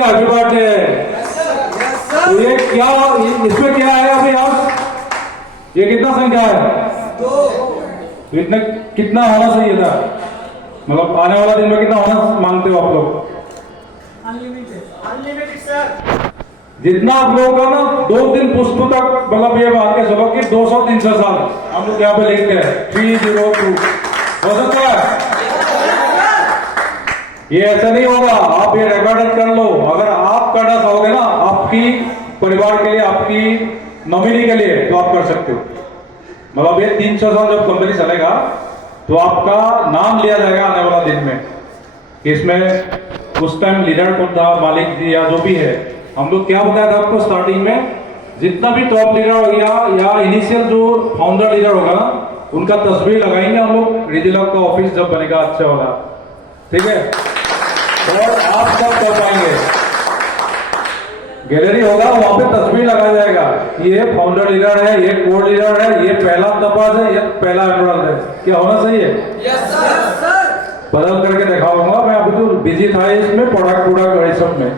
का happy birthday है। तो ये क्या, इसमें क्या है अभी आप, ये कितना संख्या है? तो इतने कितना होना चाहिए था, मतलब आने वाला दिन में कितना होना मांगते हो आप लोग? Unlimited sir. जितना आप लोगों का ना 2 दिन पुष्प तक, मतलब ये बात के चलो कि 200-300 साल हम लोग यहाँ पे लिखते हैं 302 हो सकता है। ये ऐसा नहीं होगा, आप ये रिकॉर्ड कर लो। अगर आप करना चाहोगे ना आपकी परिवार के लिए, आपकी नॉमिनी के लिए, तो आप कर सकते हो। मतलब ये 300 साल जब कंपनी चलेगा तो आपका नाम लिया जाएगा आने वाला दिन में, इसमें उस टाइम लीडर कौन था, मालिक जी या जो भी है। हम लोग क्या बताया था आपको स्टार्टिंग में, जितना भी टॉप लीडर हो गया या इनिशियल जो फाउंडर लीडर होगा ना, उनका तस्वीर लगाएंगे हम लोग डिजिलॉक का ऑफिस जब बनेगा अच्छा वाला, ठीक है। और आप सब कर पाएंगे, गैलरी होगा वहां पे तस्वीर लगाया जाएगा, ये फाउंडर लीडर है, ये कोर लीडर है, ये पहला तपास है, ये पहला एमरल्ड है। क्या होना चाहिए? Yes sir. बदल करके दिखाऊंगा मैं, अभी तो बिजी था इसमें प्रोडक्ट सब में।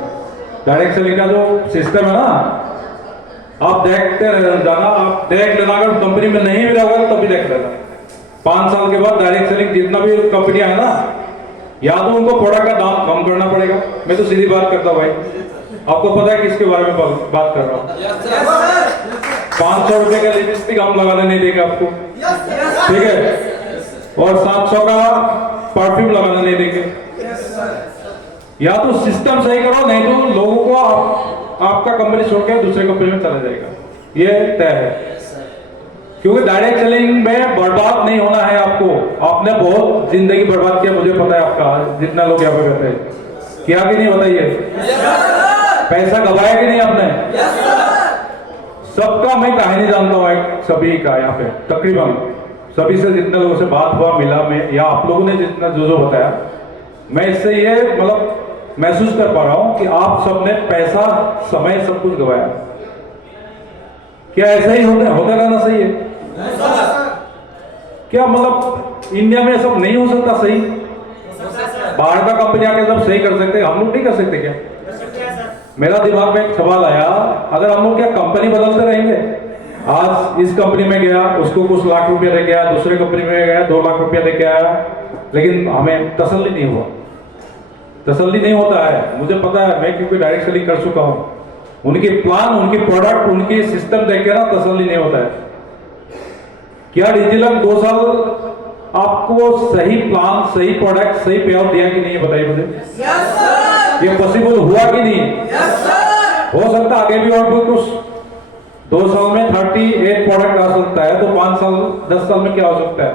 डायरेक्ट सेलिंग का जो सिस्टम है ना, आप देखते जाना, आप देख लेना। अगर कंपनी में नहीं भी रहोगे तब भी देख लेना। 5 साल के बाद डायरेक्ट सेलिंग जितना भी कंपनियां है ना, या तो उनको प्रोडक्ट का दाम कम करना पड़ेगा। मैं तो सीधी बात करता हूँ भाई, आपको पता है किसके बारे में बात कर रहा हूँ। 500 रुपए का लिपस्टिक हम लगाने नहीं देंगे आपको, ठीक है, और 700 का परफ्यूम लगाने नहीं देंगे। या तो सिस्टम सही करो, नहीं तो लोगों को आपका कंपनी छोड़ के दूसरे कंपनी में चला जाएगा, ये तय है। क्योंकि डायरेक्ट सेलिंग में बर्बाद नहीं होना है आपको। आपने बहुत जिंदगी बर्बाद किया, मुझे पता है आपका, जितना लोग यहाँ पे कहते हैं, किया कि नहीं बताइए? पैसा गवाया कि नहीं आपने? सबका मैं कहानी जानता हूँ, सभी का यहाँ पे तकरीबन सभी से जितने लोगों से बात हुआ मिला में, या आप लोगों ने जितना जो बताया, मैं इससे ये मतलब महसूस कर पा रहा हूं कि आप सबने पैसा, समय, सब कुछ गवाया। क्या ऐसा ही होता रहना सही है? क्या मतलब इंडिया में सब नहीं हो सकता सही? बाहर का कंपनी आके सब सही कर सकते, हम लोग नहीं कर सकते क्या? मेरा दिमाग में एक सवाल आया, अगर हम लोग क्या कंपनी बदलते रहेंगे? आज इस कंपनी में गया, उसको कुछ लाख रुपया दे गया, दूसरे कंपनी में गया 2 लाख रुपया दे के आया, लेकिन हमें तसल्ली नहीं हुआ। तसल्ली नहीं होता है, मुझे पता है, मैं क्योंकि डायरेक्ट सेलिंग कर चुका हूं। उनके प्लान, उनके प्रोडक्ट, उनके सिस्टम देख के ना तसल्ली नहीं होता है। क्या डिजिलॉक 2 साल आपको सही प्लान, सही प्रोडक्ट, सही पे आउट दिया कि नहीं, बताइए मुझे। Yes sir. ये पॉसिबल हुआ कि नहीं? Yes sir. हो सकता आगे भी और कोई कुछ 2 साल में 38 प्रोडक्ट आ सकता है, तो 5 साल 10 साल में क्या हो सकता है?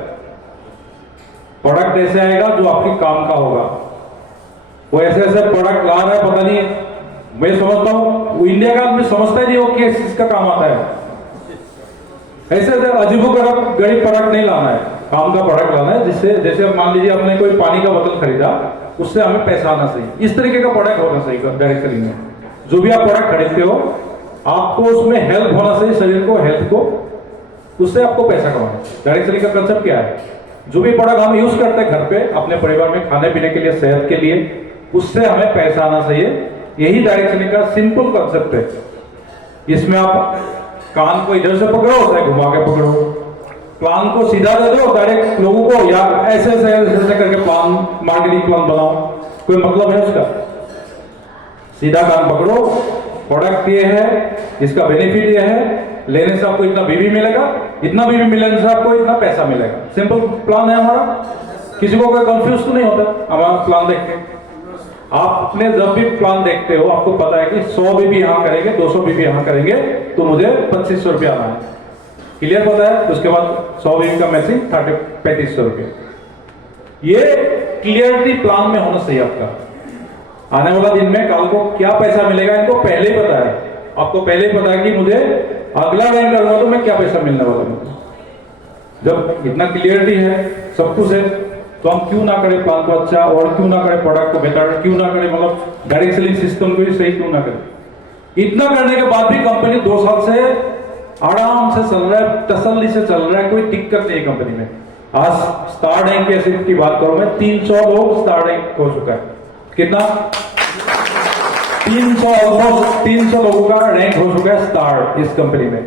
प्रोडक्ट ऐसे आएगा जो आपके काम का होगा। वो ऐसे ऐसे प्रोडक्ट ला रहा है, पता नहीं, मैं समझता हूँ इंडिया का आदमी समझता ही नहीं हो कि इसका काम आता है। ऐसे ऐसे अजीबोगरीब प्रोडक्ट नहीं लाना है, काम का प्रोडक्ट लाना है, जिससे, जैसे मान लीजिए आपने कोई पानी का बोतल खरीदा, उससे हमें पैसा आना चाहिए, इस तरीके का प्रोडक्ट होना चाहिए। डायरेक्ट सेलिंग में जो भी आप प्रोडक्ट खरीदते हो, आपको उसमें हेल्प होना चाहिए, शरीर को, हेल्थ को, उससे आपको पैसा कमाना। डायरेक्ट सेलिंग का कंसेप्ट क्या है? जो भी प्रोडक्ट हम यूज करते हैं घर पे, अपने परिवार में खाने पीने के लिए, सेहत के लिए, उससे हमें पैसा आना चाहिए। यही डायरेक्ट सेलिंग का सिंपल कंसेप्ट है। इसमें आप कान को इधर से पकड़ो, चाहे घुमा के पकड़ो, प्लान को सीधा दे दो डायरेक्ट लोगों को, या ऐसे ऐसे करके प्लान, मार्केटिंग प्लान बनाओ, कोई मतलब है उसका? सीधा कान पकड़ो, प्रोडक्ट ये है, इसका बेनिफिट ये है, लेने से आपको इतना बीवी मिलेगा, इतना बीवी मिलने से आपको इतना पैसा मिलेगा। सिंपल प्लान है हमारा। किसी को कोई कंफ्यूज तो नहीं होता हमारा प्लान देख के? आपने जब भी प्लान देखते हो, आपको पता है कि 100 बीबी यहां करेंगे, 200 बीबी यहां करेंगे, तो मुझे 2500 रुपया आना है। क्लियर पता है? उसके बाद 100 बीबी का मैचिंग 3500 रुपये। ये क्लियरिटी प्लान में होना चाहिए आपका। आने वाला दिन में कल को क्या पैसा मिलेगा इनको पहले ही पता है। आपको पहले ही पता है कि मुझे अगला रैंक करूंगा तो मैं क्या पैसा मिलने वाला मुझे। जब इतना क्लियरिटी है, सब कुछ है, तो हम क्यों ना करें प्लान को अच्छा, और क्यों ना करें प्रोडक्ट को बेहतर, क्यों ना करें मतलब डायरेक्ट सेलिंग सिस्टम को भी सही क्यों ना करें। इतना करने के बाद भी कंपनी 2 साल से आराम से चल रहा है, तसल्ली से चल रहा है, कोई दिक्कत नहीं है कंपनी में। आज स्टार रैंक की बात करूं मैं, 300 लोग स्टार रैंक हो चुका है। कितना? ऑलमोस्ट 300 लोगों का रैंक हो चुका है स्टार इस कंपनी में।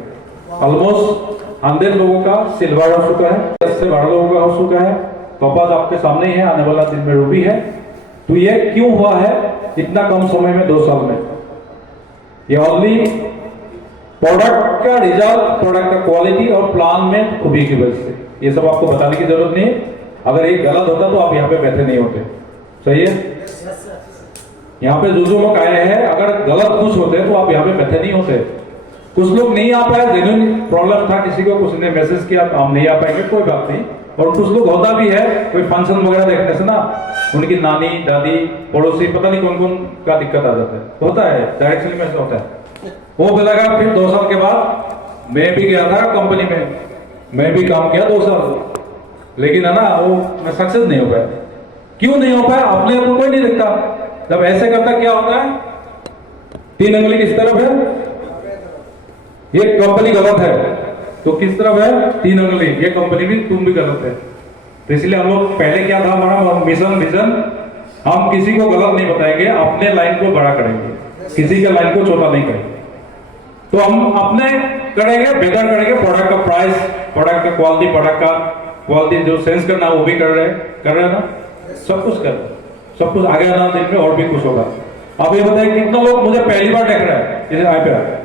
ऑलमोस्ट 100 लोगों का सिल्वर हो चुका है, 10 से 12 लोगों का हो चुका है। टॉपाज आपके सामने ही है, आने वाला दिन में रूबी है। तो ये क्यों हुआ है इतना कम समय में, 2 साल में? ये ओनली प्रोडक्ट का रिजल्ट, प्रोडक्ट का क्वालिटी और प्लान में खूबी की वजह से। ये सब आपको बताने की जरूरत नहीं है। अगर ये गलत होता तो आप यहाँ पे बैठे नहीं होते। सही है? यहाँ पे जो लोग आए हैं, अगर गलत कुछ होते तो आप यहाँ पे बैठे नहीं होते। कुछ लोग नहीं आ पाए, जेन्युइन प्रॉब्लम था किसी को, कुछ ने मैसेज किया हम नहीं आ पाएंगे, कोई बात नहीं। और कुछ लोग होता भी है कोई फंक्शन वगैरह देखने से ना, उनकी नानी दादी पड़ोसी पता नहीं कौन कौन का दिक्कत आ जाता है, होता है डायरेक्शनली में होता है। वो बोलेगा फिर 2 साल के बाद मैं भी गया था कंपनी में, मैं भी काम किया 2 साल, लेकिन है ना वो मैं सक्सेस नहीं हो पाया। क्यों नहीं हो पाया? अपने आप को कोई नहीं देखता। जब ऐसे करता क्या होता है, 3 उंगली किस तरफ है? ये कंपनी गलत है, तो किस तरफ है? 3 उंगली, ये कंपनी भी, तुम भी गलत है। तो इसलिए हम लोग पहले क्या था हमारा मिशन विजन, हम किसी को गलत नहीं बताएंगे, अपने लाइन को बड़ा करेंगे, किसी के लाइन को छोटा नहीं करेंगे। तो हम अपने करेंगे, बेहतर करेंगे, प्रोडक्ट का प्राइस, प्रोडक्ट का क्वालिटी, प्रोडक्ट का क्वालिटी जो सेंस करना वो भी कर रहे हैं ना, सब कुछ कर रहे हैं, सब कुछ आगे आना दिन में और भी कुछ होगा। आप ये बताइए कितना लोग मुझे पहली बार देख रहा है इसे ऐप पे?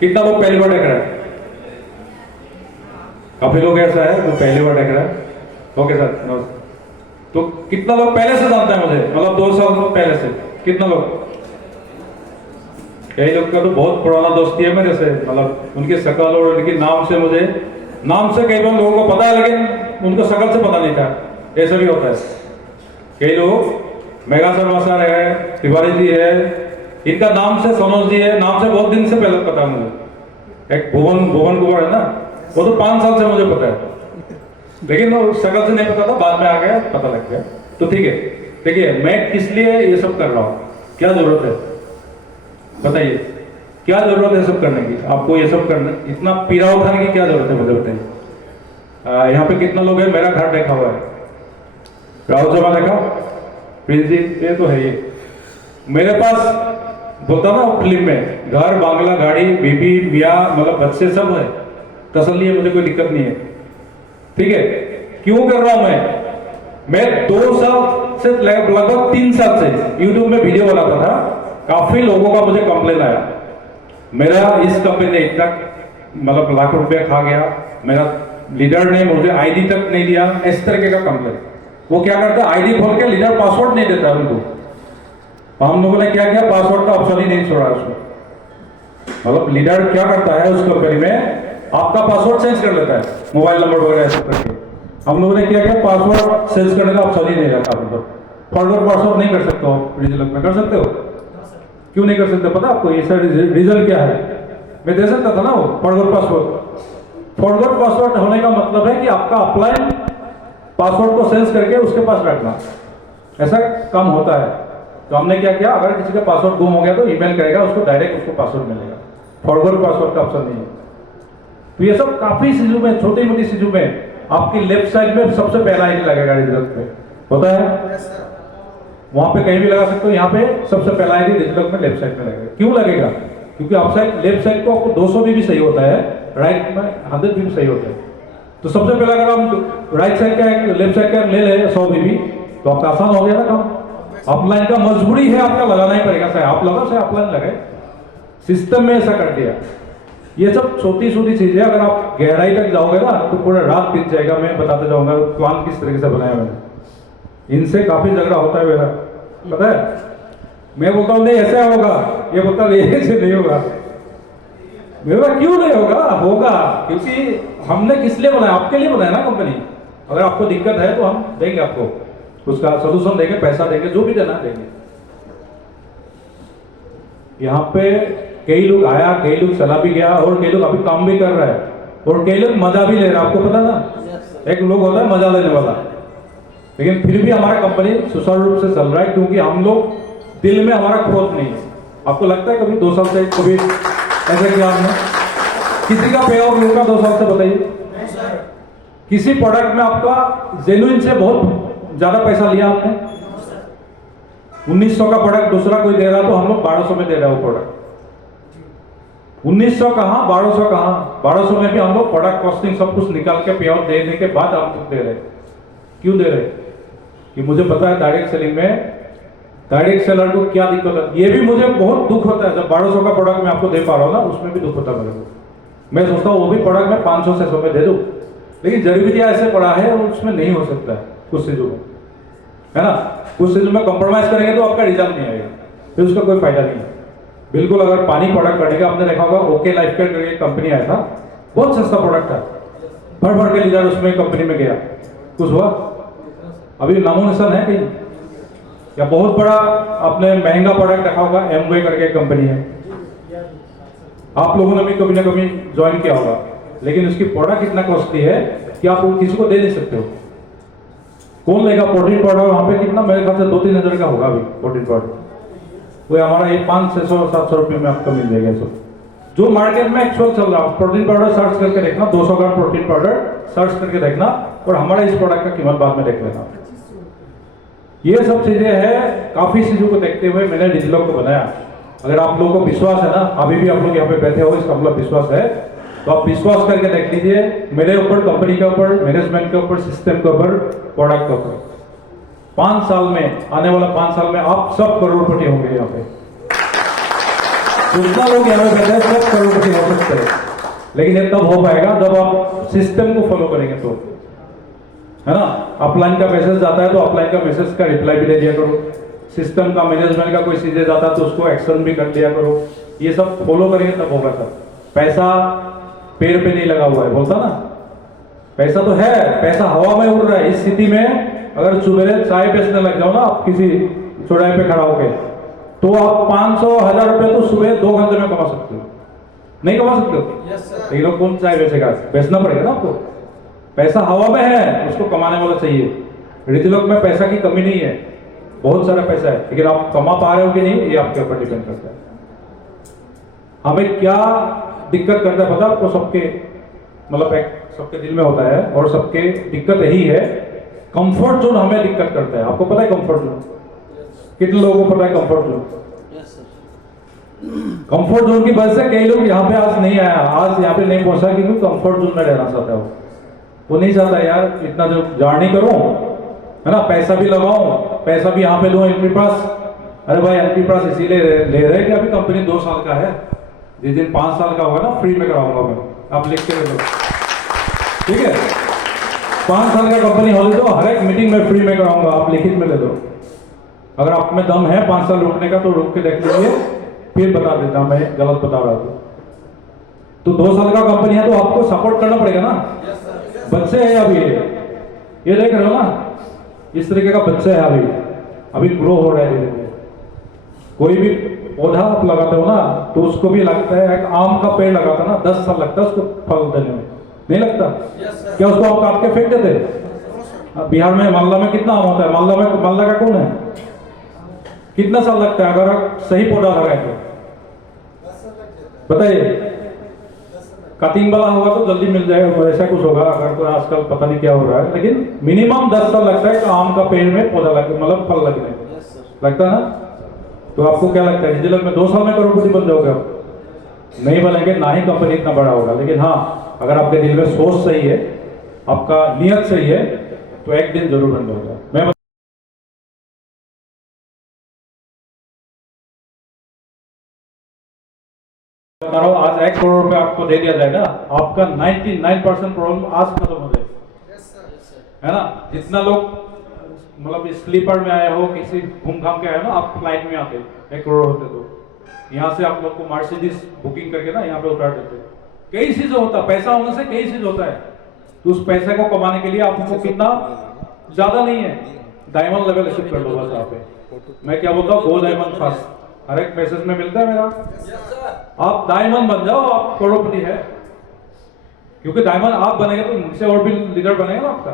कितना लोग पहली बार देख रहा है? काफी लोग ऐसा है जो पहली बार देख रहा है। ओके सर, तो कितना लोग पहले से जानता है मुझे, मतलब 2 साल पहले से? कितना लोग? कई लोग का तो बहुत पुराना दोस्ती है मेरे से, मतलब उनकी शक्ल और उनके नाम से, मुझे नाम से कई बार लोगों को पता है लेकिन उनको शक्ल से पता नहीं था। ऐसा भी होता है। कई लोग मेगा शर्मा सर है, तिवारी जी है, इनका नाम से, सनोज जी है, नाम से बहुत दिन से पहले पता है मुझे। एक भुवन कुमार है ना, वो तो 5 साल से मुझे पता है, लेकिन वो शक्ल से नहीं पता था, बाद में आ गया, पता लग गया। तो ठीक है, देखिए मैं किस लिए ये सब कर रहा हूँ, क्या जरूरत है बताइए, क्या जरूरत है सब करने की? आपको ये सब करने, इतना पीड़ा उठाने की क्या जरूरत है मुझे बताइए। यहाँ पे कितना लोग है? मेरा घर देखा हुआ है, राहुल जमा देखा, प्रिंस जी ये तो है। ये मेरे पास बोलता ना फिल्म में, घर बांग्ला गाड़ी बीबी मियाँ मतलब बच्चे सब है, तसल्ली है, मुझे कोई दिक्कत नहीं है। ठीक है, क्यों कर रहा हूं मैं 2 साल से लगभग 3 साल से यूट्यूब में वीडियो बनाता था। काफी लोगों का मुझे कंप्लेन आया, मेरा इस कंपनी ने इतना मतलब लाखों रुपया खा गया, मेरा लीडर ने मुझे आईडी तक नहीं दिया, इस तरह का कंप्लेन। वो क्या करता है, आईडी खोल के लीडर पासवर्ड नहीं देता उनको। हम लोगों ने क्या किया, पासवर्ड का ऑप्शन ही नहीं छोड़ा उसमें। मतलब लीडर क्या करता है उस कंपनी में, आपका पासवर्ड चेंज कर लेता है, मोबाइल नंबर वगैरह ऐसे करके। हम लोगों ने क्या किया, पासवर्ड चेंज करने का ऑप्शन ही नहीं रहता। मतलब फॉरवर्ड पासवर्ड नहीं कर सकते हो, रिजल्ट में कर सकते हो? क्यों नहीं कर सकते पता आपको? ये सर रिजल्ट क्या है, मैं दे सकता था ना वो फॉरवर्ड पासवर्ड। फॉरवर्ड पासवर्ड होने का मतलब है कि आपका अपलाइन पासवर्ड को सेंस करके उसके पास रखना, ऐसा काम होता है। तो हमने क्या किया, अगर किसी का पासवर्ड गुम हो गया तो ईमेल करेगा उसको, डायरेक्ट उसको पासवर्ड मिलेगा, फॉरवर्ड पासवर्ड का ऑप्शन नहीं है। तो ये सब काफी चीजों में, छोटी मोटी चीजों में, आपकी लेफ्ट साइड में सबसे पहला आईडी लगेगा रिजल्ट पे, होता है वहां पे कहीं भी लगा सकते हो। यहाँ पे सबसे पहला आईडी रिजल्ट में लेफ्ट साइड में लगेगा। क्यों लगेगा? क्योंकि आप साइड लेफ्ट साइड को आपको 200 भी सही होता है, राइट में 100 भी सही होता है। तो सबसे पहला अगर हम राइट साइड का लेफ्ट साइड का ले ले 100 भी, तो आपका आसान हो गया ना काम। अपलाइन का मजबूरी है, आपका लगाना ही पड़ेगा, चाहे आप लगा चाहे अपलाइन लगे, सिस्टम में ऐसा कर दिया। ये सब छोटी छोटी चीजें, अगर आप गहराई तक जाओगे ना तो पूरा रात बीत जाएगा, मैं बताते जाऊंगा प्लान किस तरीके से बनाया मैंने। इनसे काफी झगड़ा होता है मेरा, पता है। मैं बोलता हूँ नहीं ऐसा होगा, ये बोलता है ऐसे नहीं होगा। मेरा क्यों नहीं होगा? होगा, क्योंकि हमने किस लिए बनाया, आपके लिए बनाया ना कंपनी। अगर आपको दिक्कत है तो हम देंगे आपको, उसका सोल्यूशन देंगे, पैसा देंगे, जो भी देना देंगे। यहाँ पे कई लोग आया, कई लोग चला भी गया, और कई लोग अभी काम भी कर रहा है, और कई लोग मजा भी ले रहे हैं। आपको पता ना, एक लोग होता है मजा लेने वाला, लेकिन फिर भी हमारा कंपनी सुचारू रूप से चल रहा है, क्योंकि हम लोग दिल में हमारा खोट नहीं है। आपको लगता है कभी 2 साल से कभी ऐसा किया हमने? किसी का पे ऑफ होगा 2 साल से? बताइए, किसी प्रोडक्ट में आपका जेन्युइन से बहुत ज्यादा पैसा लिया आपने? 1900 का प्रोडक्ट दूसरा कोई दे रहा तो हम लोग 1200 में दे रहे हैं वो प्रोडक्ट। 1900 कहाँ, 1200 कहाँ, 1200 में भी हम लोग प्रोडक्ट कॉस्टिंग सब कुछ निकाल के पे आउट देने के बाद आप लोग दे रहे। क्यों दे रहे? कि मुझे पता है डायरेक्ट सेलिंग में डायरेक्ट सेलर को क्या दिक्कत है। ये भी मुझे बहुत दुख होता है जब 1200 का प्रोडक्ट मैं आपको दे पा रहा हूँ ना, उसमें भी दुख होता है मेरे को। मैं सोचता हूँ वो भी प्रोडक्ट मैं 500-600 में दे दूँ, लेकिन जरूरिया ऐसे पड़ा है और उसमें नहीं हो सकता है कुछ चीजों में, है ना। कुछ चीजों में कॉम्प्रोमाइज करेंगे तो आपका रिजल्ट नहीं आएगा, फिर उसका कोई फायदा नहीं है। बिल्कुल अगर पानी प्रोडक्ट करने का, आपने देखा होगा ओके लाइफ केयर करके कंपनी आया था, बहुत सस्ता प्रोडक्ट था, भर भर के लीटर उसमें कंपनी में गया, कुछ हुआ? अभी नामो निशान है कहीं? या बहुत बड़ा आपने महंगा प्रोडक्ट देखा होगा, एमवे करके कंपनी है, आप लोगों ने भी कभी ना कभी ज्वाइन किया होगा, लेकिन उसकी प्रोडक्ट इतना कॉस्टली है कि आप किसी को दे नहीं सकते हो। कौन लेगा प्रोटीन पाउडर वहां पे? कितना, मेरे ख्याल से 2-3 हजार का होगा अभी प्रोटीन पाउडर। वो हमारा ये 500-600-700 रुपये में आपको मिल जाएगा सब, जो मार्केट में एक्चुअल चल रहा है। प्रोटीन पाउडर सर्च करके देखना, 200 ग्राम प्रोटीन पाउडर सर्च करके देखना, और हमारा इस प्रोडक्ट का कीमत बाद में देख लेना। ये सब चीजें हैं, काफी चीजों को देखते हुए मैंने डिजिलॉक को बनाया। अगर आप लोगों को विश्वास है ना, अभी भी आप लोग यहाँ पे बैठे हो, इसका मतलब विश्वास है, तो आप विश्वास करके देख लीजिए मेरे ऊपर, कंपनी के ऊपर, मैनेजमेंट के ऊपर, सिस्टम के ऊपर, प्रोडक्ट के ऊपर। 5 साल में, आने वाला 5 साल में आप सब करोड़पति होंगे यहाँ पे। जितना लोग यहाँ पे बैठे हैं सब करोड़पति हो सकते हैं, लेकिन ये तब हो पाएगा जब आप सिस्टम को फॉलो करेंगे तो, है ना। अपलाइन का मैसेज जाता है तो अपलाइन का मैसेज का रिप्लाई भी दे दिया करो, सिस्टम का, मैनेजमेंट का कोई चीजें जाता है तो उसको एक्शन भी कर दिया करो। ये सब फॉलो करेंगे तब होगा सर। पैसा पेड़ पे नहीं लगा हुआ है, बोलता ना, पैसा तो है, पैसा हवा में उड़ रहा है। इस स्थिति में अगर सुबह चाय बेचने लग जाओ ना आप किसी चौराहे पे खड़ा होके, तो आप 500-1000 रुपए तो सुबह 2 घंटे में कमा सकते हो, नहीं कमा सकते हो? लेकिन लोग कौन चाय बेचेगा? बेचना पड़ेगा ना आपको। पैसा हवा में है, उसको कमाने वाला चाहिए। रिजिलॉक में पैसा की कमी नहीं है, बहुत सारा पैसा है, लेकिन आप कमा पा रहे हो कि नहीं, ये आपके ऊपर डिपेंड करता है। हमें क्या दिक्कत करता है पता आपको? सबके मतलब एक सबके दिल में होता है, और सबके दिक्कत यही है, कंफर्ट जोन हमें दिक्कत करता है। आपको पता है कंफर्ट जोन? कितने लोगों को पता है कंफर्ट जोन? कंफर्ट जोन की वजह से कई लोग यहाँ पे आज नहीं आया, आज यहाँ पे नहीं पहुंचा, क्योंकि कंफर्ट जोन में रहना चाहता है वो नहीं चाहता यार इतना जो जर्नी करूं, है ना, पैसा भी लगाऊं, पैसा भी यहाँ पे दूं एंट्री पास। अरे भाई एंट्री पास इसीलिए ले रहे कि अभी कंपनी 2 साल का है, जिस दिन 5 साल का होगा ना फ्री में कराऊंगा मैं, आप लिख के ले लो, ठीक है। 5 साल का कंपनी होने दो, हर एक मीटिंग में फ्री में कराऊंगा, आप लिखित में ले दो। अगर आप में दम है 5 साल रुकने का तो रुक के देख लीजिए, फिर बता देता मैं गलत बता रहा था तो 2 साल का कंपनी है तो आपको सपोर्ट करना पड़ेगा ना। बच्चे हैं अभी, ये देख रहे हो ना, इस तरीके का बच्चे है अभी ग्रो हो रहा है धीरे धीरे। कोई भी पौधा आप लगाते हो ना, तो उसको भी लगता है, एक आम का पेड़ लगाता ना 10 साल लगता है उसको फल देने में, नहीं लगता? क्या उसको आप काट के फेंक देते? बिहार में मालदा में कितना आम होता है? मालदा का कौन है? कितना साल लगता है अगर आप सही पौधा लगाए तो? बताइए। कटिंग वाला होगा तो जल्दी मिल जाएगा, ऐसा कुछ होगा। अगर तो आजकल पता नहीं क्या हो रहा है, लेकिन मिनिमम 10 साल लगता है आम का पेड़ में पौधा लगे, मतलब फल लगने लगता है ना। तो आपको क्या लगता है डिजिलॉक में 2 साल में करोड़पति बन जाओगे आप? नहीं बनेंगे, ना ही कंपनी इतना बड़ा होगा। लेकिन हाँ, अगर आपके दिल में सोच सही है, आपका नियत सही है, तो एक दिन जरूर बन जाओगे। मैं बता रहा हूं, आज 1 करोड़ रुपए आपको दे दिया जाएगा, आपका 99% प्रॉब्लम आज खत्म हो जाएगी, है ना। जितना लोग मतलब स्लीपर में आए हो, किसी घूम घाम के आए हो ना, आप फ्लाइट में आते 1 करोड़ होते तो यहाँ से आप लोग को मर्सिडीज बुकिंग करके ना यहाँ पे उतार देते। कई चीज होता है, पैसा होने से कई चीज होता है। तो उस पैसे को कमाने के लिए आपको कितना ज्यादा नहीं है, डायमंड लेवल अचीव कर लो बस। यहाँ पे मैं क्या बोलता हूँ, 2 डायमंड फर्स्ट हर एक मैसेज में मिलता है मेरा। आप डायमंड बन जाओ, आप करोड़पति है, क्योंकि डायमंड आप बनेंगे तो मुझसे और भी लीडर बनेगा ना आपका,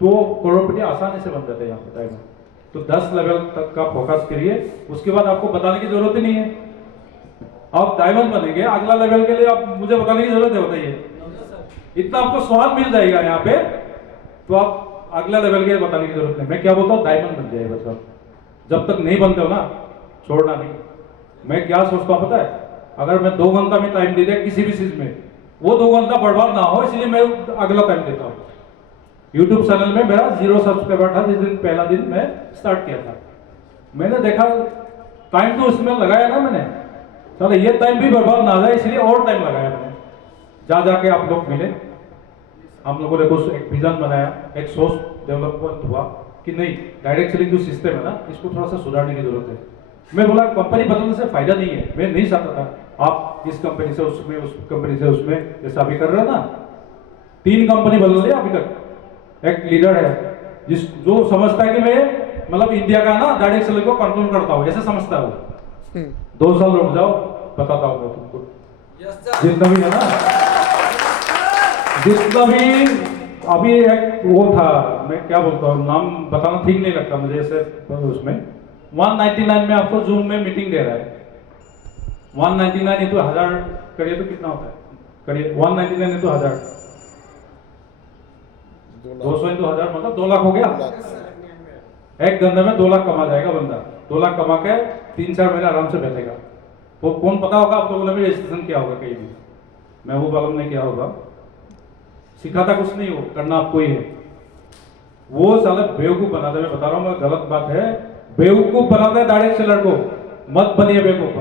तो करोड़पति आसानी से बन जाते हैं यहाँ पे डायमंड। तो 10 लेवल तक का फोकस करिए, उसके बाद आपको बताने की जरूरत ही नहीं है। आप डायमंड बनेंगे, अगला लेवल के लिए आप मुझे बताने की जरूरत है? बताइए। इतना आपको स्वाद मिल जाएगा यहाँ पे, तो आप अगला लेवल के लिए बताने की जरूरत नहीं। मैं क्या बोलता हूँ, डायमंड बन जाए बस आप। जब तक नहीं बनते हो ना, छोड़ना नहीं। मैं क्या सोचता हूं पता है, अगर मैं 2 घंटा में टाइम दे दिया किसी भी चीज में, वो 2 घंटा बर्बाद ना हो, इसलिए मैं अगला टाइम देता हूँ। यूट्यूब चैनल में मेरा 0 सब्सक्राइबर था जिस दिन पहला दिन मैं स्टार्ट किया था। मैंने देखा टाइम तो उसमें लगाया ना मैंने, चलो ये टाइम भी बर्बाद ना हो जाए, इसलिए और टाइम लगाया मैंने। जा जाके आप लोग मिले, हम लोगों ने कुछ एक विजन बनाया, एक सोच डेवलपमेंट हुआ कि नहीं, डायरेक्ट सेलिंग जो सिस्टम है ना, इसको थोड़ा सा सुधारने की जरूरत है। मैं बोला कंपनी बदलने से फायदा नहीं है, मैं नहीं चाहता था आप इस कंपनी से उसमें, उस कंपनी से उसमें, जैसा अभी कर रहे हो ना। 3 कंपनी बदल लिया अभी तक। एक लीडर है जो समझता है कि मैं मतलब इंडिया का ना डायरेक्ट सेलिंग को कंट्रोल करता हूँ, ऐसे समझता है वो। 2 साल रुक जाओ, बताता हूँ मैं तुमको। जितना भी है ना, जितना भी अभी एक वो था, मैं क्या बोलता हूँ, नाम बताना ठीक नहीं लगता मुझे ऐसे, उसमें 199 में आपको जूम में मीटिंग दे रहा है। 199 इंटू 1000 करिए तो कितना होता है, करिए 199 इंटू 1000, 200 इंटू 1000 मतलब 2 लाख हो गया। एक घंटे में 2 लाख कमा जाएगा बंदा। 2 लाख कमा के 3-4 महीने आराम से बैठेगा। वो कौन पता होगा आप लोगों ने भी रजिस्ट्रेशन किया होगा कहीं भी, मैं वो मालूम नहीं किया होगा, सिखाता कुछ नहीं, हो करना आपको ही है। वो साले बेवकूफ बनाते, मैं बता रहा हूँ, मैं गलत बात है, बेवकूफ बनाते हैं डायरेक्ट सेलर को। मत बनिए बेवकूफ।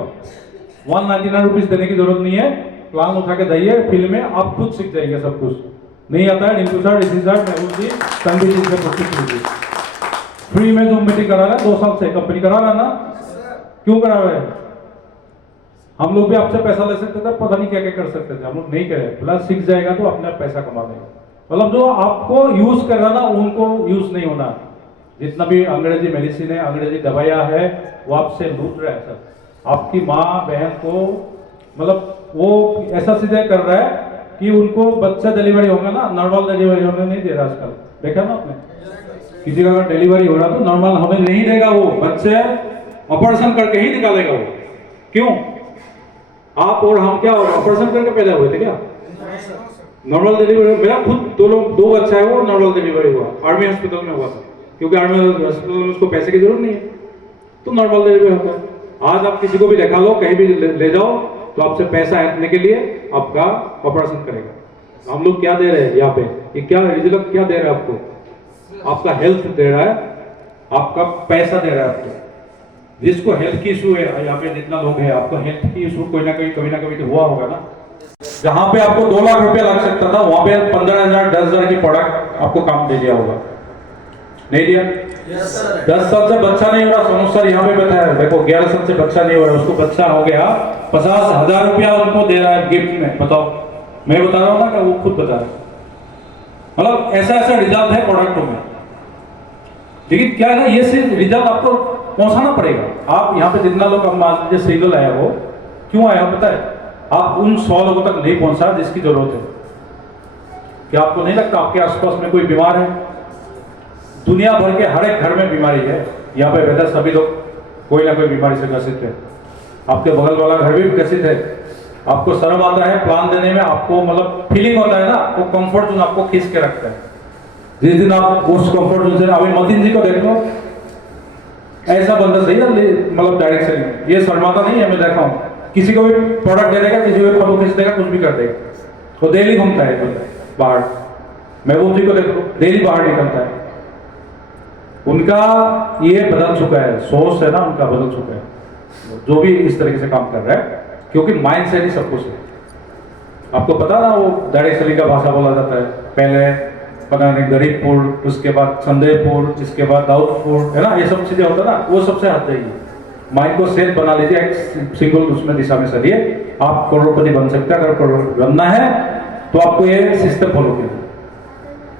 199 रुपीज देने की जरूरत नहीं है, प्लान उठा के जाइए, फिल्म में आप खुद सीख जाएंगे सब कुछ। नहीं आता है रिंकू सर, ऋषि सर, मेहुल जी, तनवीर जी से पूछ लीजिए। फ्री में जूम मीटिंग करा रहा है 2 साल से, कंपनी करा रहा है ना, क्यों करा रहे हैं? हम लोग भी आपसे पैसा ले सकते थे, पता नहीं क्या क्या कर सकते थे, हम लोग नहीं करे। प्लस सीख जाएगा तो अपने आप पैसा कमा देगा। मतलब जो आपको यूज कर रहा ना, उनको यूज नहीं होना। जितना भी अंग्रेजी मेडिसिन है, अंग्रेजी दवाइयाँ है, वो आपसे लूट रहा है सब। आपकी माँ बहन को मतलब वो ऐसा सीधे कर रहा है कि उनको बच्चा डिलीवरी होगा ना, नॉर्मल डिलीवरी होने नहीं दे रहा आजकल। देखा ना आपने, किसी का अगर डिलीवरी हो रहा तो नॉर्मल होने नहीं देगा, वो बच्चे ऑपरेशन करके ही निकालेगा वो। क्यों? आप और हम क्या ऑपरेशन करके पैदा हुए थे क्या? Normal delivery. मेरा खुद 2 बच्चा है, वो नॉर्मल डिलीवरी हुआ, आर्मी हॉस्पिटल में हुआ था, क्योंकि आर्मी हॉस्पिटल में उसको पैसे की जरूरत नहीं है, तो नॉर्मल डिलीवरी होता है। आज आप किसी को भी दिखा लो, कहीं भी ले जाओ, तो आपसे पैसा ऐंठने के लिए आपका ऑपरेशन करेगा। हम लोग क्या दे रहे हैं यहाँ पे, ये क्या रिजल्ट क्या दे रहा है आपको? आपका हेल्थ दे रहा है, आपका पैसा दे रहा है आपको। जिसको हेल्थ की इशू है यहाँ पे, जितना लोग हैं, आपको हेल्थ की इशू कोई ना कहीं कभी ना कभी तो हुआ होगा ना। जहां पे आपको 2 लाख रुपया लग सकता था, वहां पे 15,000 10,000 की प्रोडक्ट आपको काम दे दिया होगा, नहीं दिया? 10 साल से बच्चा नहीं हो रहा, सोनू सर यहाँ पे बताया, देखो 11 साल से बच्चा नहीं हो रहा, उसको बच्चा हो गया, 50,000 रुपया उनको दे रहा है गिफ्ट में। बताओ, मैं बता रहा हूँ ना कि वो खुद बता रहा है। मतलब ऐसा ऐसा रिजल्ट है प्रोडक्टों में। लेकिन क्या है ना, ये सिर्फ रिजल्ट आपको पहुंचाना पड़ेगा। आप यहाँ पे जितना लोग अब मान लीजिए सिंगल आया, वो क्यों आया पता है? आप उन 100 लोगों तक नहीं पहुंचा जिसकी जरूरत है। क्या आपको नहीं लगता आपके आसपास में कोई बीमार है? दुनिया भर के हर एक घर में बीमारी है। यहाँ पे बेहतर सभी लोग कोई ना कोई बीमारी से ग्रसित है। आपके बगल वाला घर भी ग्रसित है। आपको शर्म आता है प्लान देने में, आपको मतलब फीलिंग होता है ना, वो कंफर्ट जोन आपको खींच के रखता है। जिस दिन आप उस कंफर्ट जोन से, अभी मतीन जी को देख लो, ऐसा बंदा सही है मतलब डायरेक्ट सेलिंग, ये शर्माता नहीं है। मैं देखा हूँ, किसी को भी प्रोडक्ट दे देगा, किसी को फोटो खींच देगा, कुछ भी कर देगा। वो डेली घूमता है बाहर। महबूब जी को देखो, डेली बाहर निकलता है। उनका ये बदल चुका है, सोच है ना उनका बदल चुका है, जो भी इस तरीके से काम कर रहा है, क्योंकि माइंड सेट ही सब कुछ है। आपको पता ना, वो डायरेक्ट सेलिंग का भाषा बोला जाता है, पहले पता नहीं गरीबपुर, उसके बाद संदेहपुर, इसके बाद दाऊदपुर, है ना, ये सब चीजें होता ना, वो सबसे हट जाइए। माइंड को सेट बना लीजिए, एक सिंगल उसमें दिशा में चलिए, आप करोड़पति बन सकते हैं। अगर करोड़पति बनना है तो आपको ये सिस्टम फॉलो कीजिए।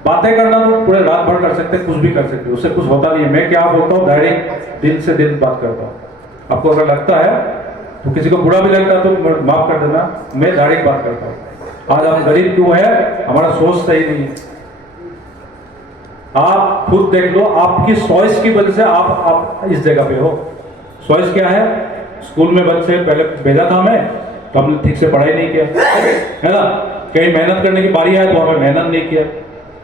बातें करना तो पूरे रात भर कर सकते हैं, कुछ भी कर सकते हैं, उससे कुछ होता नहीं है। मैं क्या बोलता हूँ, डायरेक्ट दिल से दिल बात करता हूँ। आपको अगर लगता है तो, किसी को बुरा भी लगता है तो माफ कर देना, मैं डायरेक्ट बात करता हूँ। आज हम गरीब क्यों है? हमारा सोच सही नहीं है। आप खुद देख लो, आपकी चॉइस की वजह से आप इस जगह पे हो। चॉइस क्या है? स्कूल में बच्चे पहले भेजा था हमें, तो हमने ठीक से पढ़ाई नहीं किया, है ना। कहीं मेहनत करने की बारी आए तो हमें मेहनत नहीं किया।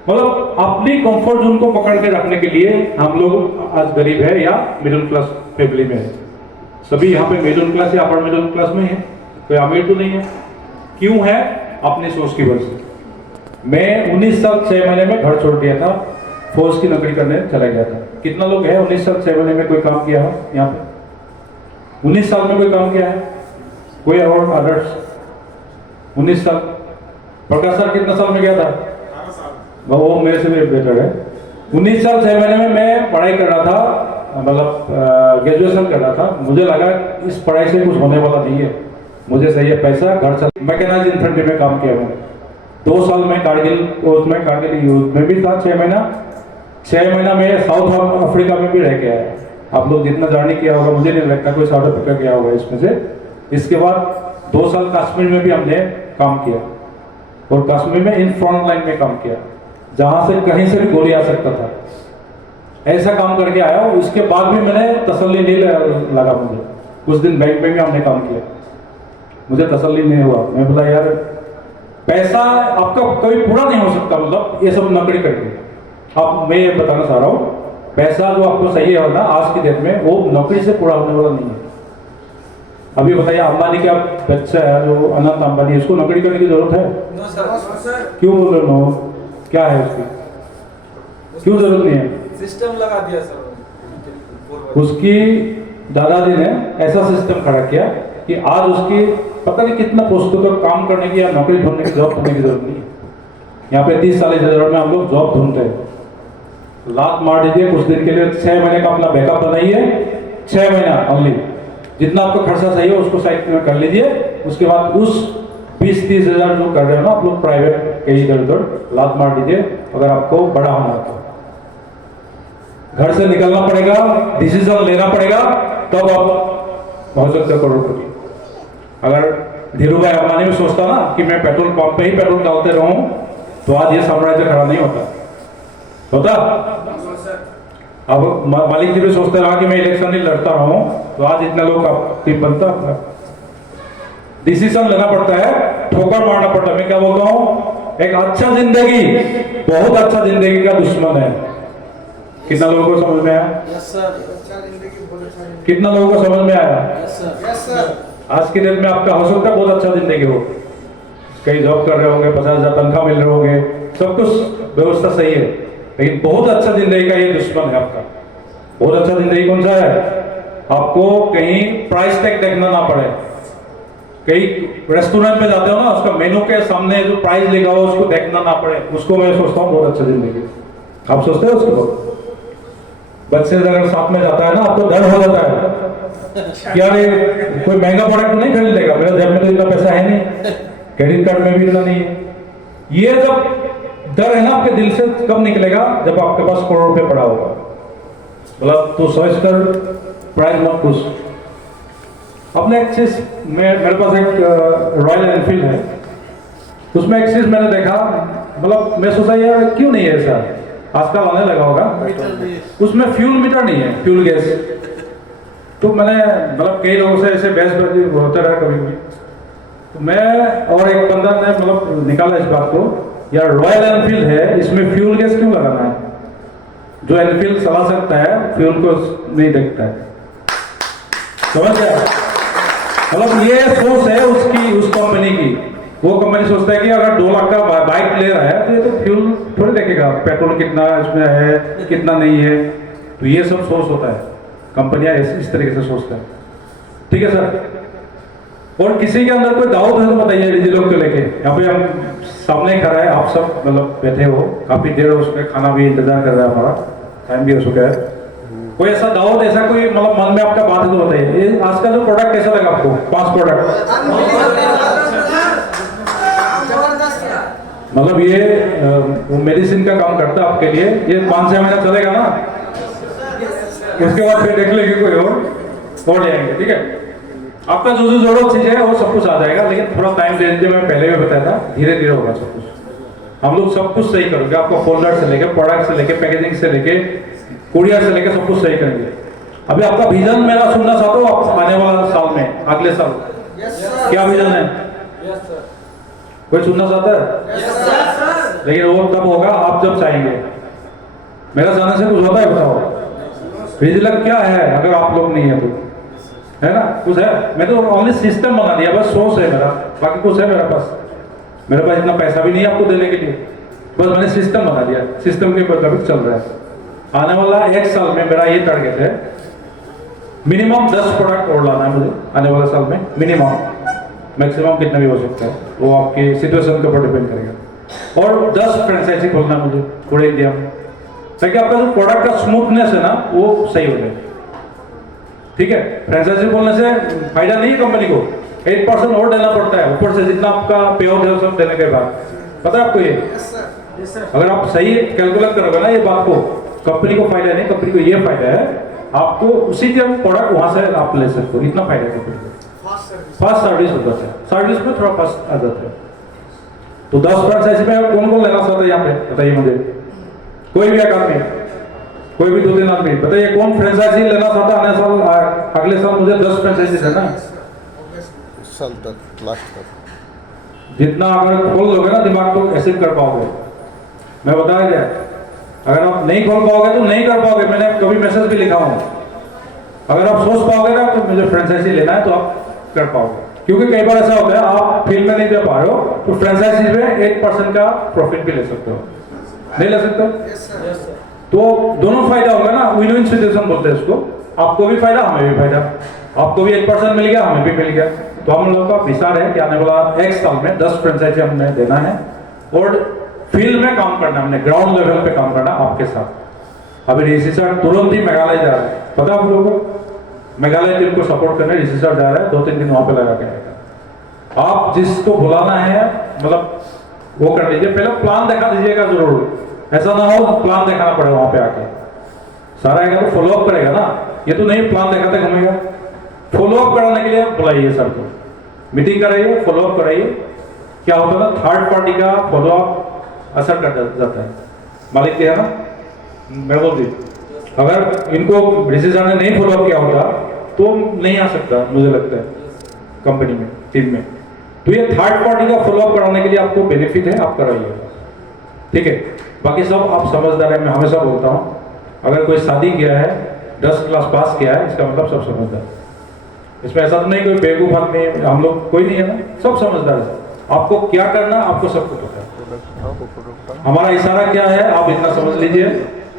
मतलब अपनी कंफर्ट जोन को पकड़ के रखने के लिए हम लोग आज गरीब है या मिडिल क्लास फैमिली में है। सभी यहाँ पे मिडिल क्लास या अपर मिडिल क्लास में है, कोई अमीर तो नहीं है। क्यों है? अपनी सोच की वजह से। मैं 19 साल 6 महीने में घर छोड़ दिया था, फौज की नौकरी करने चला गया था। कितना लोग है 19 साल 6 महीने में कोई काम किया है यहाँ पे? 19 साल में कोई काम किया है? कोई और अदर्स? 19 साल। प्रकाश सर कितना साल में गया था? वो मेरे से भी बेटर है। 19 साल 6 महीने में मैं पढ़ाई कर रहा था, मतलब ग्रेजुएशन कर रहा था। मुझे लगा इस पढ़ाई से कुछ होने वाला नहीं है, मुझे चाहिए पैसा, घर चल। मैकेनाइज इन्फेंट्री में काम किया मैंने 2 साल में। कारगिल युद्ध में भी था 6 महीना में साउथ अफ्रीका में भी रह के आया। आप लोग जितना जर्नी किया होगा, मुझे नहीं लगता कोई साउथ अफ्रीका गया होगा इसमें से। इसके बाद 2 साल कश्मीर में भी हमने काम किया, और कश्मीर में इन फ्रंट लाइन में काम किया, जहां से कहीं से भी गोली आ सकता था। ऐसा काम करके आया। उसके बाद भी मैंने तसल्ली नहीं लगा मुझे। कुछ दिन बैंक में भी हमने काम किया, मुझे तसल्ली नहीं हुआ। मैं बोला यार पैसा आपका कभी पूरा नहीं हो सकता, मतलब ये सब नौकरी करके। अब मैं ये बताना चाह रहा हूँ, पैसा जो आपको चाहिए होगा आज की डेट में, वो नौकरी से पूरा होने वाला नहीं है। अभी बताइए, अंबानी का बच्चा है जो अनंत अंबानी, उसको नौकरी करने की जरूरत है? No sir. क्यों बोल रहे हो? क्या है उसकी, क्यों जरूरत नहीं है? सिस्टम लगा दिया सर। उसकी दादाजी ने ऐसा सिस्टम खड़ा किया कि आज उसकी पता नहीं कितना पोस्टों पर काम करने की या नौकरी ढूंढने की जॉब ढूंढने की जरूरत नहीं है। यहाँ पे 30-40 में हम लोग जॉब ढूंढते हैं। लात मार दीजिए कुछ दिन के लिए, 6 महीने का अपना बैकअप बनाइए, 6 महीना ओनली। जितना आपको खर्चा चाहिए उसको साइड में कर लीजिए। उसके बाद उस 20-30 हजार जो कर रहे हो ना आप लोग प्राइवेट कहीं इधर उधर, लात मार दीजिए। अगर आपको बड़ा होना है तो घर से निकलना पड़ेगा, डिसीजन लेना पड़ेगा, तब आप पहुंच सकते हो करोड़पति। अगर धीरूभाई अंबानी भी सोचता ना कि मैं पेट्रोल पंप पे ही पेट्रोल डालते रहूं, तो आज ये साम्राज्य खड़ा नहीं होता। अब मालिक जी भी सोचते रहा कि मैं इलेक्शन नहीं लड़ता रहा हूं, तो आज इतना लोग का टीम बनता। डिसीजन लेना पड़ता है, ठोकर मारना पड़ता है। मैं क्या बोलता हूं, एक अच्छा जिंदगी बहुत अच्छा जिंदगी का दुश्मन है। कितना लोगों को समझ में आया? Yes sir. कितना लोगों को समझ में आया? Yes sir. आज की डेट में आपका हो सकता है बहुत अच्छा जिंदगी हो, कहीं जॉब कर रहे होंगे, 50,000 तनख्वाह मिल रहे होंगे, सब कुछ व्यवस्था सही है, लेकिन बहुत अच्छा जिंदगी का ये दुश्मन है आपका। बहुत अच्छा जिंदगी कौन सा है? आपको कहीं प्राइस टैग देखना ना पड़े। कहीं रेस्टोरेंट में जाते हो ना, उसका मेनू के सामने जो प्राइस लिखा हो उसको देखना ना पड़े, उसको मैं सोचता हूँ बहुत अच्छा जिंदगी। आप सोचते हो उसको? बच्चे अगर साथ में जाता है ना, आपको डर हो जाता है कि यार कोई महंगा प्रोडक्ट नहीं खरीद लेगा, मेरे जेब में तो इतना पैसा है नहीं, क्रेडिट कार्ड में भी इतना नहीं है। ये जब डर है ना आपके दिल से, कब निकलेगा? जब आपके पास करोड़ रुपए पड़ा होगा। मतलब तो सोच कर प्राइस मत पूछ। अपने एक चीज, मेरे पास एक रॉयल एनफील्ड है, उसमें एक चीज मैंने देखा, मतलब मैं सोचा यार क्यों नहीं है ऐसा, आजकल आने लगा होगा, उसमें फ्यूल मीटर नहीं है, फ्यूल गैस। तो मैंने मतलब कई लोगों से ऐसे बहस होता रहा कभी भी, तो मैं और एक बंदा ने मतलब निकाला इस बात को, यार रॉयल एनफील्ड है, इसमें फ्यूल गैस क्यों लगाना है? जो एनफील्ड चला सकता है फ्यूल को नहीं देखता है। समझ गया? मतलब ये सोच है उसकी, उस कंपनी की। वो कंपनी सोचता है कि अगर 2 लाख का बाइक ले रहा है तो ये तो फ्यूल थोड़ी देखेगा, पेट्रोल कितना इसमें है कितना नहीं है। तो ये सब सोच होता है, कंपनियां इस तरीके से सोचता है। ठीक है सर। और किसी के अंदर कोई डाउट है तो बताइए, डिजिलॉक को लेके। यहाँ पे हम सामने खड़ा है, आप सब मतलब बैठे हो, काफी देर हो चुका है, खाना भी इंतजार कर रहा है, हमारा टाइम भी हो चुका है। कोई ऐसा डाउट, ऐसा कोई मतलब मन में आपका बात है तो बताइए। ये आज का जो प्रोडक्ट कैसा लगा आपको? 5 प्रोडक्ट मतलब ये मेडिसिन का काम करता है आपके लिए। ये 5-6 महीना चलेगा ना, उसके बाद फिर देख लेंगे कोई और ले आएंगे। ठीक है, आपका जो जरूरत चीज है वो सब कुछ आ जाएगा, लेकिन थोड़ा टाइम दे दीजिए। मैं पहले भी बताया था, धीरे धीरे होगा सब कुछ। हम लोग सब कुछ सही करेंगे, आपका फोल्डर से लेके, प्रोडक्ट से लेके, पैकेजिंग से लेके, कुरियर से लेके सब कुछ सही करेंगे। अभी आपका विजन मेरा सुनना चाहता हूँ, आप आने वाला साल में, अगले साल क्या विजन है? कोई सुनना चाहता है? लेकिन वो तब होगा आप जब चाहेंगे। मेरा जाने से कुछ होता है बताओ? विजिलर क्या है अगर आप लोग नहीं है तो, है ना? कुछ है? मैं तो ओनली सिस्टम बना दिया, बस सोच है मेरा, बाकी कुछ है मेरे पास? मेरे पास इतना पैसा भी नहीं है आपको देने के लिए, बस मैंने सिस्टम बना दिया, सिस्टम के मुताबिक चल रहा है। आने वाला 1 साल में मेरा ये टारगेट है, मिनिमम 10 प्रोडक्ट और लाना है मुझे आने वाले साल में, मिनिमम। मैक्सिमम कितना भी हो सकता है, वो आपकी सिचुएशन के ऊपर डिपेंड करेगा। और 10 फ्रेंचाइजी खोलना है मुझे पूरे इंडिया में, ताकि आपका जो प्रोडक्ट का स्मूथनेस है ना वो सही हो जाए। ठीक है? फ्रेंचाइजी खोलने से फायदा नहीं है कंपनी को, 8% और देना पड़ता है ऊपर से, जितना आपका पे आउट है सब देने के बाद। पता है आपको ये? अगर आप सही कैलकुलेट करोगे ना ये बात को, कंपनी को फायदा नहीं, कंपनी को ये फायदा है, आपको उसी के प्रोडक्ट वहां से आप ले सकते हो, इतना फायदा है कंपनी को। फास्ट सर्विस होता है, सर्विस में थोड़ा फास्ट आ जाता है। तो 10 फ्रेंचाइजी में कौन कौन लेना चाहता है यहाँ पे बताइए मुझे? कोई भी एक आदमी, कोई भी 2-3 आदमी बताइए कौन फ्रेंचाइजी लेना चाहता है? आने साल अगले साल मुझे 10 फ्रेंचाइजी देना है इस साल तक, लास्ट तक। जितना अगर खोल लोगे ना दिमाग तो ऐसे कर पाओगे। मैं बताया क्या, अगर आप नहीं खोल पाओगे तो नहीं कर पाओगे। मैंने कभी मैसेज भी लिखा हूँ, अगर आप सोच पाओगे ना तो मुझे फ्रेंचाइजी लेना है तो आप कर पाओगे। क्योंकि कई बार ऐसा होता है आप फील्ड में नहीं दे पा रहे हो तो फ्रेंचाइजी में 8% का प्रॉफिट भी ले सकते हो, नहीं ले सकते? तो दोनों फायदा होगा ना, विन विन सिचुएशन बोलते हैं इसको। आपको भी फायदा, हमें भी फायदा, आपको भी 8% मिल गया, हमें भी मिल गया। तो हम लोगों का विचार है कि आने वाला 1 साल में 10 फ्रेंचाइजी हमने देना है और फील्ड में काम करना, हमने ग्राउंड लेवल पे काम करना आपके साथ। अभी ऋषि सर तुरंत ही मेघालय जा रहे हैं, पता है आप लोगों को? मेघालय टीम को सपोर्ट करने ऋषि सर जा रहे हैं, 2-3 दिन वहां पे लगा के आएगा। आप जिसको बुलाना है मतलब वो कर लीजिए, पहले प्लान दिखा दीजिएगा जरूर, ऐसा ना हो प्लान दिखाना पड़े वहां पे आके। सारा आएगा तो फॉलोअप करेगा ना, ये तो नहीं प्लान दिखाते घूमेगा। फॉलोअप कराने के लिए बोलाइए सर को, मीटिंग कराइए, फॉलोअप कराइए। क्या होता है ना, थर्ड पार्टी का फॉलोअप असर कर जाता है। मालिक क्या है ना महबूब जी, अगर इनको ऋषि सर ने नहीं फॉलोअप किया होता तो नहीं आ सकता मुझे लगता है कंपनी में, टीम में। तो ये थर्ड पार्टी का फॉलोअप कराने के लिए आपको बेनिफिट है, आप कराइए। ठीक है? बाकी सब आप समझदार है, मैं हमेशा बोलता हूँ, अगर कोई शादी किया है, 10 क्लास पास किया है, इसका मतलब सब समझदार है। इसमें ऐसा तो नहीं कोई बेवकूफ आदमी, हम लोग कोई नहीं है ना, सब समझदार है। आपको क्या करना आपको सबको पता है। हमारा इशारा क्या है आप इतना समझ लीजिए,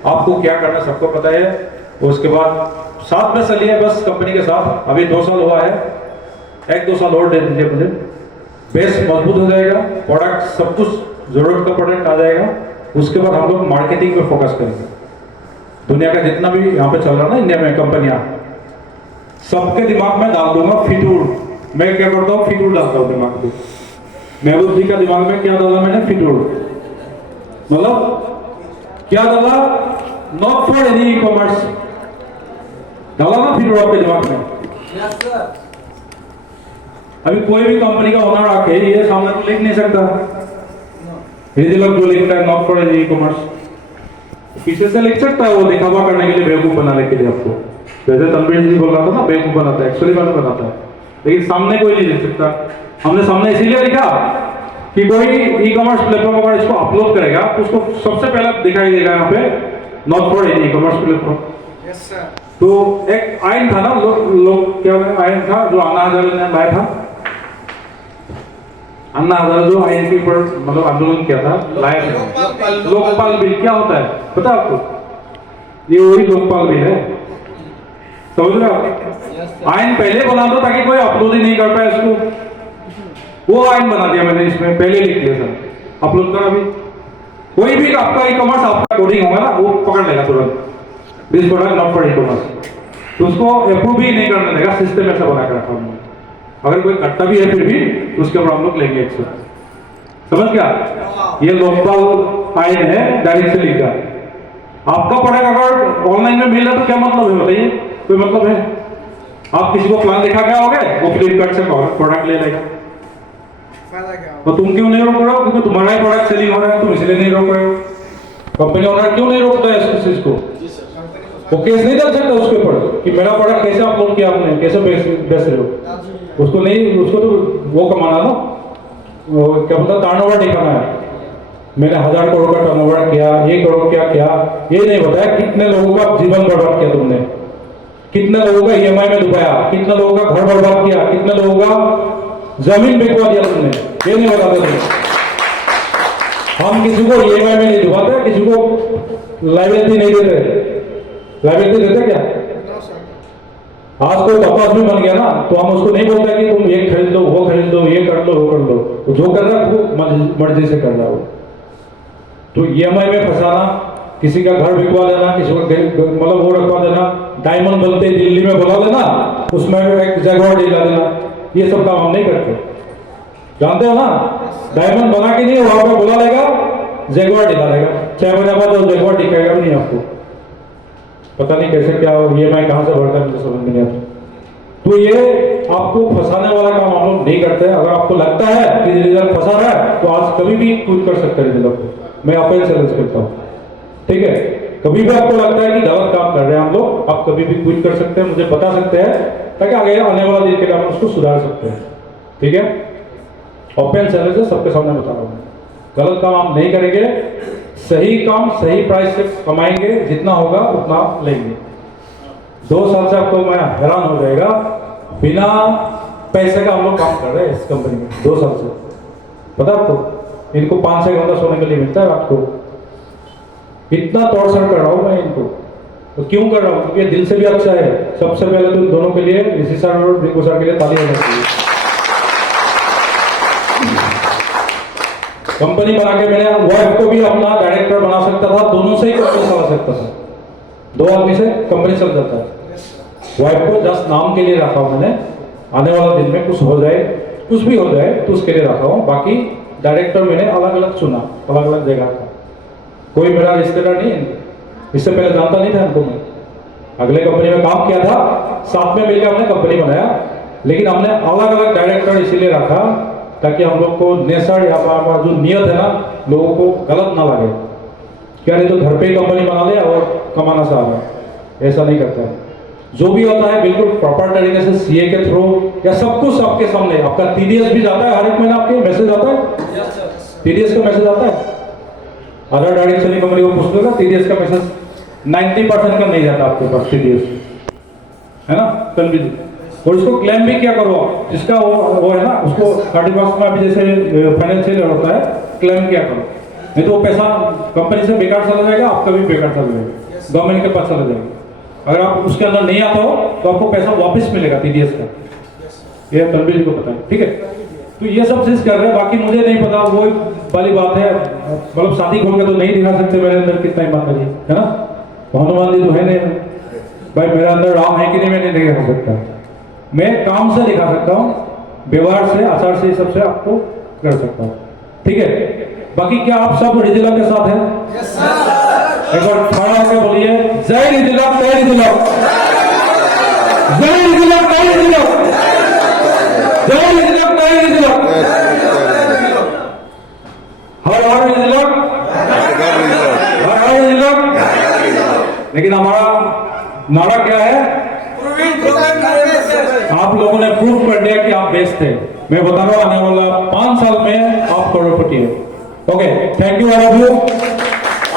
आपको क्या करना सबको पता है। उसके बाद साथ में चलिए बस कंपनी के साथ। अभी 2 साल हुआ है, 1-2 साल और दे दीजिए मुझे, बेस मजबूत हो जाएगा, प्रोडक्ट सब कुछ जरूरत का प्रोडक्ट आ जाएगा। उसके बाद हम लोग मार्केटिंग पे फोकस करेंगे। दुनिया का जितना भी यहाँ पे चल रहा है ना इंडिया में कंपनियां, सबके दिमाग में डाल दूंगा फितूर। मैं क्या करता हूँ, फितूर डालता हूँ दिमाग में। महबूब जी का दिमाग में क्या डाला मैंने, फितूर। मतलब क्या डाला, not for any e commerce डाला ना फितूर आपके दिमाग में। अभी कोई भी कंपनी का ओनर आके ये सामने तो लिख नहीं सकता, हिंदी लोग जो लिखता है not for any e commerce, पीछे से लिख सकता है वो दिखावा करने के लिए, बेवकूफ बनाने के लिए आपको। जैसे तनवीर जी बोल रहा था ना, बेवकूफ बनाता है, एक्चुअली मैंने बनाता है, लेकिन सामने कोई नहीं लिख सकता। हमने सामने इसीलिए लिखा कि कोई ई कॉमर्स प्लेटफॉर्म अगर इसको अपलोड करेगा तो उसको सबसे पहले दिखाई देगा यहाँ पे not for any e commerce platform. तो एक आइन था ना, लोग क्या आइन था जो अन्ना हजारे ने लाया था, अन्ना हजारे जो आइन के ऊपर मतलब आंदोलन किया था, लाया था लोकपाल बिल। क्या होता है पता है आपको? ये वही लोकपाल बिल है, समझ रहे आप? आइन पहले बना दो ताकि कोई अपलोड ही नहीं कर पाए इसको, वो आइन बना दिया मैंने, इसमें पहले लिख दिया सर, अपलोड करा। अभी कोई भी आपका ई कॉमर्स आपका कोडिंग होगा ना वो पकड़ लेगा तुरंत, this product not for e commerce, तो उसको अप्रूव ही नहीं करने देगा। सिस्टम ऐसा बना कर रखा हमने, अगर कोई करता भी है फिर भी उसके ऊपर हम लोग लेंगे एक्शन। समझ गया? ये लोकपाल आइन है, डायरेक्ट से लिखा। आपका प्रोडक्ट अगर ऑनलाइन में मिल रहा तो क्या मतलब है बताइए? कोई मतलब है? आप किसी को प्लान दिखा के आओगे, वो फ्लिपकार्ट से प्रोडक्ट ले लेगा, तो तुम क्यों नहीं रोक रहे हो? क्योंकि तुम्हारा ही प्रोडक्ट सेलिंग हो रहा है, तुम इसलिए नहीं रोक रहे हो। कंपनी ओनर क्यों नहीं रोकता है इस चीज को? वो केस नहीं डाल सकता उसके ऊपर कि मेरा प्रोडक्ट कैसे अपलोड किया आपने, कैसे बेच रहे हो। उसको नहीं, उसको तो वो कमाना ना, वो क्या बोलता, टर्नओवर नहीं करना है। मैंने 1000 करोड़ का टर्नओवर किया, 1 करोड़ क्या किया, ये नहीं बताया कितने लोगों का जीवन बर्बाद किया तुमने, कितने लोगों का ईएमआई में डुबाया, कितने लोगों का घर बर्बाद किया, कितने लोगों का जमीन बिकवा दिया तुमने, ये नहीं बताते तुम। हम किसी को ईएमआई में नहीं डुबाते, किसी को लाइबिलिटी नहीं देते। लाइबिलिटी देते क्या? आज कोई तपास भी बन गया ना, तो हम उसको नहीं बोलते कि तुम ये खरीद लो, वो खरीद लो, ये कर लो, वो कर लो। तो जो कर रहा है वो मर्जी से कर रहा हो। तो ईएमआई में फंसाना, किसी का घर बिकवा देना, किसी को मतलब वो रखवा देना, डायमंड बनते दिल्ली में बुला देना, उसमें एक जगह दिला देना, ये सब काम हम नहीं करते। जानते हो ना, डायमंड बना के नहीं वहां पे बुला लेगा, जगह दिला देगा, 6 महीने बाद वो जगह दिखेगा भी नहीं आपको। पता नहीं कैसे क्या ईएमआई कहां से भरता है, मुझे समझ नहीं आता। तो ये आपको फंसाने वाला काम हम लोग नहीं करते। अगर आपको लगता है कि रिजल्ट फंसा रहा है तो आज कभी भी क्विट कर सकते हैं रिजल्ट को। मैं आपको चैलेंज करता हूँ, ठीक है? कभी भी आपको लगता है कि गलत काम कर रहे हैं हम लोग, आप कभी भी क्विट कर सकते हैं, मुझे बता सकते हैं, ताकि आगे आने वाला दिन के काम उसको सुधार सकते हैं। ठीक है? ओपन चैलेंज है, सबके सामने बता रहा हूँ। गलत काम आप नहीं करेंगे, सही काम सही प्राइस से कमाएंगे, जितना होगा उतना लेंगे। 2 साल से आपको मैं हैरान हो जाएगा, बिना पैसे का हम लोग काम कर रहे हैं इस कंपनी में 2 साल से। पता आपको, इनको 5-6 घंटा सोने के लिए मिलता है रात को। इतना टॉर्चर कर रहा हूं मैं इनको। तो क्यों कर रहा हूं? क्योंकि दिल से भी अच्छा है। सबसे पहले तो दोनों के लिए, ऋषि सर और रिंकू सर के लिए ताली होनी चाहिए। कंपनी बना के मैंने वाइफ को भी अपना डायरेक्टर बना सकता था, दोनों से ही कंपनी चला सकता था। 2 आदमी से कंपनी चल जाता है। वाइफ को जस्ट नाम के लिए रखा हूं मैंने, आने वाला दिन में कुछ हो जाए, कुछ भी हो जाए तो उसके लिए रखा हूं। बाकी डायरेक्टर मैंने अलग अलग चुना, अलग अलग जगह का। कोई मेरा रिश्तेदार नहीं है, इससे पहले जानता नहीं था इनको मैं। अगले कंपनी में काम किया था, साथ में मिलकर हमने कंपनी बनाया, लेकिन हमने अलग अलग डायरेक्टर इसीलिए रखा ताकि हम लोग को नेसर या जो नियत है ना, लोगों को गलत ना लगे। क्या नहीं तो घर पे ही कंपनी बना ले और कमाना चाह रहा है, ऐसा नहीं करता है। जो भी होता है बिल्कुल प्रॉपर तरीके से सीए के थ्रू या सब कुछ आपके सामने। आपका टीडीएस भी जाता है, हर एक महीने आपके मैसेज आता है, टीडीएस का मैसेज आता है। अदर डायरेक्ट सेलिंग कंपनी को पूछ लेगा, टीडीएस का मैसेज 90% का नहीं जाता आपके पास टीडीएस, है ना? कल भी और इसको क्लेम भी क्या करो, जिसका वो है ना, उसको 31 में अभी जैसे फाइनेंशियल होता है, क्लेम क्या करो, नहीं तो वो पैसा कंपनी से बेकार चला जाएगा, आपका भी बेकार चला जाएगा, गवर्नमेंट के पास चला जाएगा। अगर आप उसके अंदर नहीं आता हो तो आपको पैसा वापस मिलेगा टीडीएस का, ये तलबी जी को पता है, ठीक है? तो ये सब चीज कर रहे हैं, बाकी मुझे नहीं पता, वो वाली बात है। मतलब शादी खोल के तो नहीं दिखा सकते मेरे अंदर कितना ईमानदारी है ना, हनुमान जी तो है नहीं भाई, मेरा अंदर राम है कि नहीं मैं नहीं दिखा सकता। मैं काम से दिखा सकता हूँ, व्यवहार से, आचार से, सब से आपको कर सकता हूँ, ठीक है? बाकी क्या आप सब रिजिला के साथ हैं? एक बार खड़ा होकर बोलिए, जय रिजिला, जय रिजिला, जय रिजिला, जय रिजिला, जय रिजिला, जय रिजिला, हर हर रिजिला, हर हर रिजिला। लेकिन हमारा नारा क्या है? आप लोगों ने प्रूव कर दिया कि आप बेस्ट थे। मैं बता रहा हूं, आने वाला 5 साल में आप करोड़पति है। Okay, thank you all of you.